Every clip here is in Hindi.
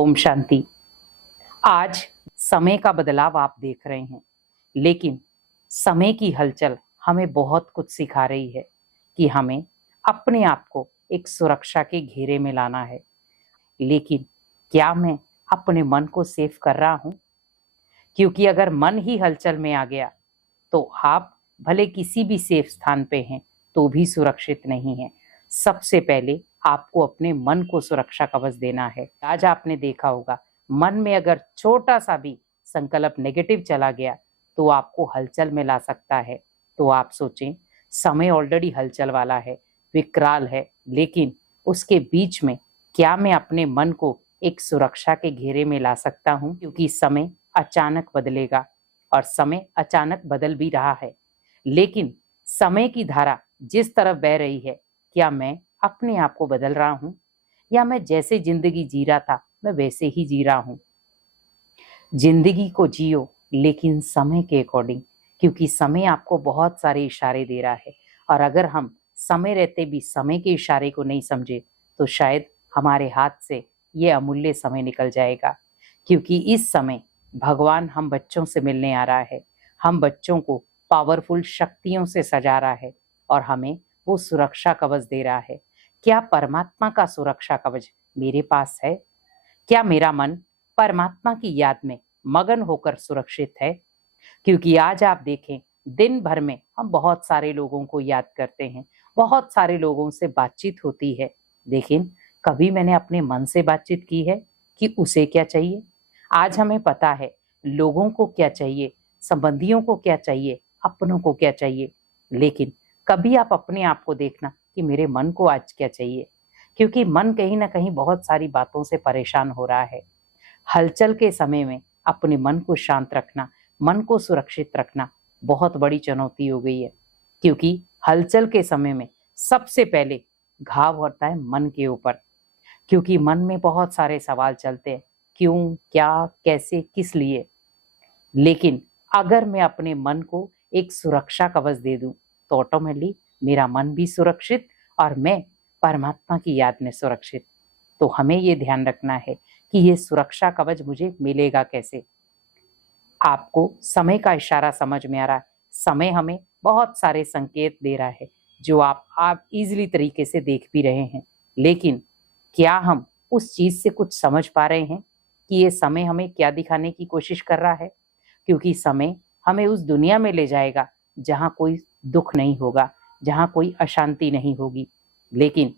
ओम शांति। आज समय का बदलाव आप देख रहे हैं, लेकिन समय की हलचल हमें बहुत कुछ सिखा रही है कि हमें अपने आप को एक सुरक्षा के घेरे में लाना है। लेकिन क्या मैं अपने मन को सेफ कर रहा हूं? क्योंकि अगर मन ही हलचल में आ गया तो आप भले किसी भी सेफ स्थान पे हैं तो भी सुरक्षित नहीं है। सबसे पहले आपको अपने मन को सुरक्षा कवच देना है। आज आपने देखा होगा, मन में अगर छोटा सा भी संकल्प नेगेटिव चला गया तो आपको हलचल में ला सकता है। तो आप सोचें, समय ऑलरेडी हलचल वाला है, विकराल है, लेकिन उसके बीच में क्या मैं अपने मन को एक सुरक्षा के घेरे में ला सकता हूँ? क्योंकि समय अचानक बदलेगा और समय अचानक बदल भी रहा है, लेकिन समय की धारा जिस तरफ बह रही है, क्या मैं अपने आप को बदल रहा हूं या मैं जैसे जिंदगी जी रहा था मैं वैसे ही जी रहा हूं? जिंदगी को जियो लेकिन समय के अकॉर्डिंग, क्योंकि समय आपको बहुत सारे इशारे दे रहा है और अगर हम समय रहते भी समय के इशारे को नहीं समझे तो शायद हमारे हाथ से ये अमूल्य समय निकल जाएगा। क्योंकि इस समय भगवान हम बच्चों से मिलने आ रहा है, हम बच्चों को पावरफुल शक्तियों से सजा रहा है और हमें वो सुरक्षा कवच दे रहा है। क्या परमात्मा का सुरक्षा कवच मेरे पास है? क्या मेरा मन परमात्मा की याद में मगन होकर सुरक्षित है? क्योंकि आज आप देखें, दिन भर में हम बहुत सारे लोगों को याद करते हैं, बहुत सारे लोगों से बातचीत होती है, लेकिन कभी मैंने अपने मन से बातचीत की है कि उसे क्या चाहिए? आज हमें पता है लोगों को क्या चाहिए, संबंधियों को क्या चाहिए, अपनों को क्या चाहिए, लेकिन कभी आप अपने आप को देखना कि मेरे मन को आज क्या चाहिए। क्योंकि मन कहीं ना कहीं बहुत सारी बातों से परेशान हो रहा है। हलचल के समय में अपने मन को शांत रखना, मन को सुरक्षित रखना बहुत बड़ी चुनौती हो गई है। क्योंकि हलचल के समय में सबसे पहले घाव होता है मन के ऊपर। क्योंकि मन में बहुत सारे सवाल चलते हैं, क्यों, क्या, कैसे, किस लिए। लेकिन अगर मैं अपने मन को एक सुरक्षा कवच दे दूं तो ऑटोमेटिकली मेरा मन भी सुरक्षित और मैं परमात्मा की याद में सुरक्षित। तो हमें ये ध्यान रखना है कि ये सुरक्षा कवच मुझे मिलेगा कैसे। आपको समय का इशारा समझ में आ रहा है। समय हमें बहुत सारे संकेत दे रहा है जो आप इजीली तरीके से देख भी रहे हैं, लेकिन क्या हम उस चीज से कुछ समझ पा रहे हैं कि ये समय हमें क्या दिखाने की कोशिश कर रहा है? क्योंकि समय हमें उस दुनिया में ले जाएगा जहां कोई दुख नहीं होगा, जहां कोई अशांति नहीं होगी। लेकिन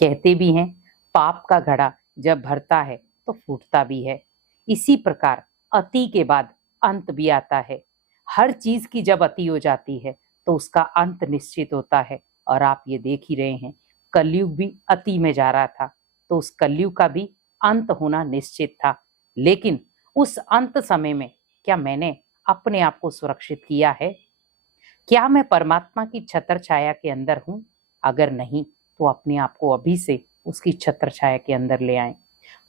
कहते भी हैं, पाप का घड़ा जब भरता है तो फूटता भी है। इसी प्रकार अति के बाद अंत भी आता है। हर चीज की जब अति हो जाती है तो उसका अंत निश्चित होता है। और आप ये देख ही रहे हैं, कलयुग भी अति में जा रहा था तो उस कलयुग का भी अंत होना निश्चित था। लेकिन उस अंत समय में क्या मैंने अपने आप को सुरक्षित किया है? क्या मैं परमात्मा की छत्र छाया के अंदर हूं? अगर नहीं तो अपने आप को अभी से उसकी छत्र छाया के अंदर ले आएं।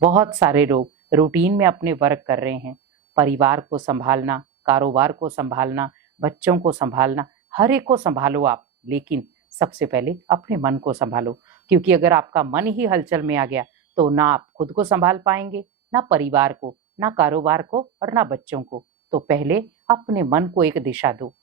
बहुत सारे लोग रूटीन में अपने वर्क कर रहे हैं, परिवार को संभालना, कारोबार को संभालना, बच्चों को संभालना, हर एक को संभालो आप, लेकिन सबसे पहले अपने मन को संभालो। क्योंकि अगर आपका मन ही हलचल में आ गया तो ना आप खुद को संभाल पाएंगे, ना परिवार को, ना कारोबार को और ना बच्चों को। तो पहले अपने मन को एक दिशा दो।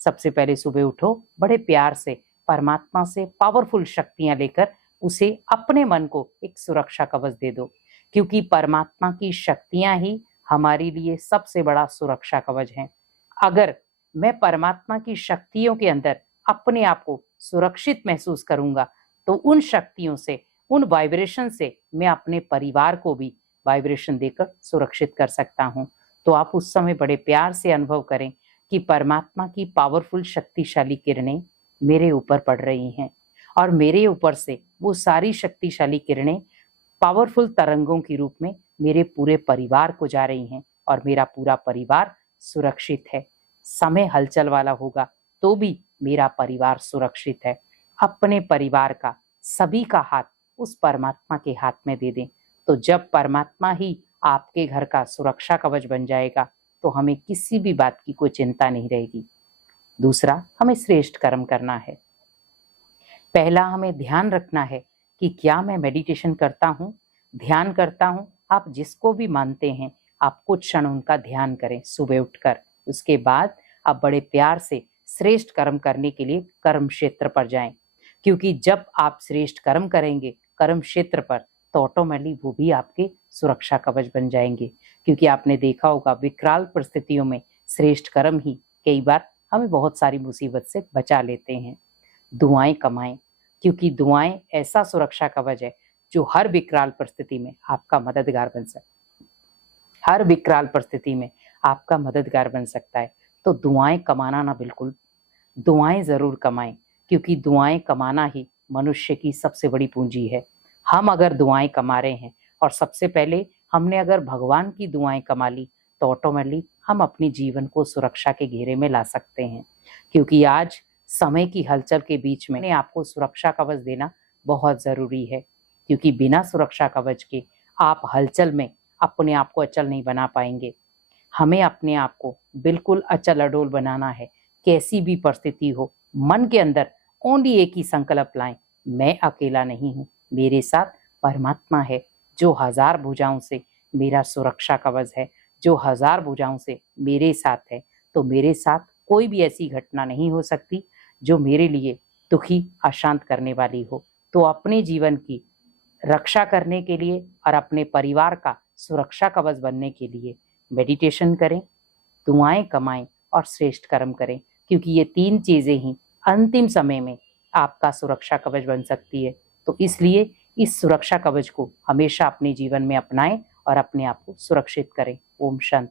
सबसे पहले सुबह उठो, बड़े प्यार से परमात्मा से पावरफुल शक्तियां लेकर उसे अपने मन को एक सुरक्षा कवच दे दो। क्योंकि परमात्मा की शक्तियां ही हमारे लिए सबसे बड़ा सुरक्षा कवच है। अगर मैं परमात्मा की शक्तियों के अंदर अपने आप को सुरक्षित महसूस करूंगा तो उन शक्तियों से, उन वाइब्रेशन से मैं अपने परिवार को भी वाइब्रेशन देकर सुरक्षित कर सकता हूं। तो आप उस समय बड़े प्यार से अनुभव करें कि परमात्मा की पावरफुल शक्तिशाली किरणें मेरे ऊपर पड़ रही हैं और मेरे ऊपर से वो सारी शक्तिशाली किरणें पावरफुल तरंगों के रूप में मेरे पूरे परिवार को जा रही हैं और मेरा पूरा परिवार सुरक्षित है। समय हलचल वाला होगा तो भी मेरा परिवार सुरक्षित है। अपने परिवार का, सभी का हाथ उस परमात्मा के हाथ में दे दें। तो जब परमात्मा ही आपके घर का सुरक्षा कवच बन जाएगा तो हमें किसी भी बात की कोई चिंता नहीं रहेगी। दूसरा, हमें श्रेष्ठ कर्म करना है। पहला, हमें ध्यान रखना है कि क्या मैं मेडिटेशन करता हूँ, ध्यान करता हूँ आप जिसको भी मानते हैं, आप कुछ क्षण उनका ध्यान करें सुबह उठकर। उसके बाद आप बड़े प्यार से श्रेष्ठ कर्म करने के लिए कर्म क्षेत्र पर जाएं, क्योंकि जब आप श्रेष्ठ कर्म करेंगे कर्म क्षेत्र पर, तो ऑटोमेटिकली वो भी आपके सुरक्षा कवच बन जाएंगे। क्योंकि आपने देखा होगा विकराल परिस्थितियों में श्रेष्ठ कर्म ही कई बार हमें बहुत सारी मुसीबत से बचा लेते हैं। दुआएं कमाएं, क्योंकि दुआएं ऐसा सुरक्षा कवच है जो हर विकराल परिस्थिति में आपका मददगार बन सकता है। हर विकराल परिस्थिति में आपका मददगार बन सकता है। तो दुआएं कमाना ना, बिल्कुल दुआएं जरूर कमाएं, क्योंकि दुआएं कमाना ही मनुष्य की सबसे बड़ी पूंजी है। हम अगर दुआएं कमा रहे हैं और सबसे पहले हमने अगर भगवान की दुआएं कमा ली, तो ऑटोमेटिकली हम अपने जीवन को सुरक्षा के घेरे में ला सकते हैं। क्योंकि आज समय की हलचल के बीच में आपको सुरक्षा कवच देना बहुत जरूरी है, क्योंकि बिना सुरक्षा कवच के आप हलचल में अपने आप को अचल नहीं बना पाएंगे। हमें अपने आप को बिल्कुल अचल अडोल बनाना है। कैसी भी परिस्थिति हो, मन के अंदर ओनली एक ही संकल्प लाएं, मैं अकेला नहीं हूँ, मेरे साथ परमात्मा है जो हजार भुजाओं से मेरा सुरक्षा कवच है, जो हजार भुजाओं से मेरे साथ है। तो मेरे साथ कोई भी ऐसी घटना नहीं हो सकती जो मेरे लिए दुखी अशांत करने वाली हो। तो अपने जीवन की रक्षा करने के लिए और अपने परिवार का सुरक्षा कवच बनने के लिए मेडिटेशन करें, दुआएं कमाएं और श्रेष्ठ कर्म करें, क्योंकि ये तीन चीजें ही अंतिम समय में आपका सुरक्षा कवच बन सकती है। तो इसलिए इस सुरक्षा कवच को हमेशा अपने जीवन में अपनाएं और अपने आप को सुरक्षित करें। ओम शांति।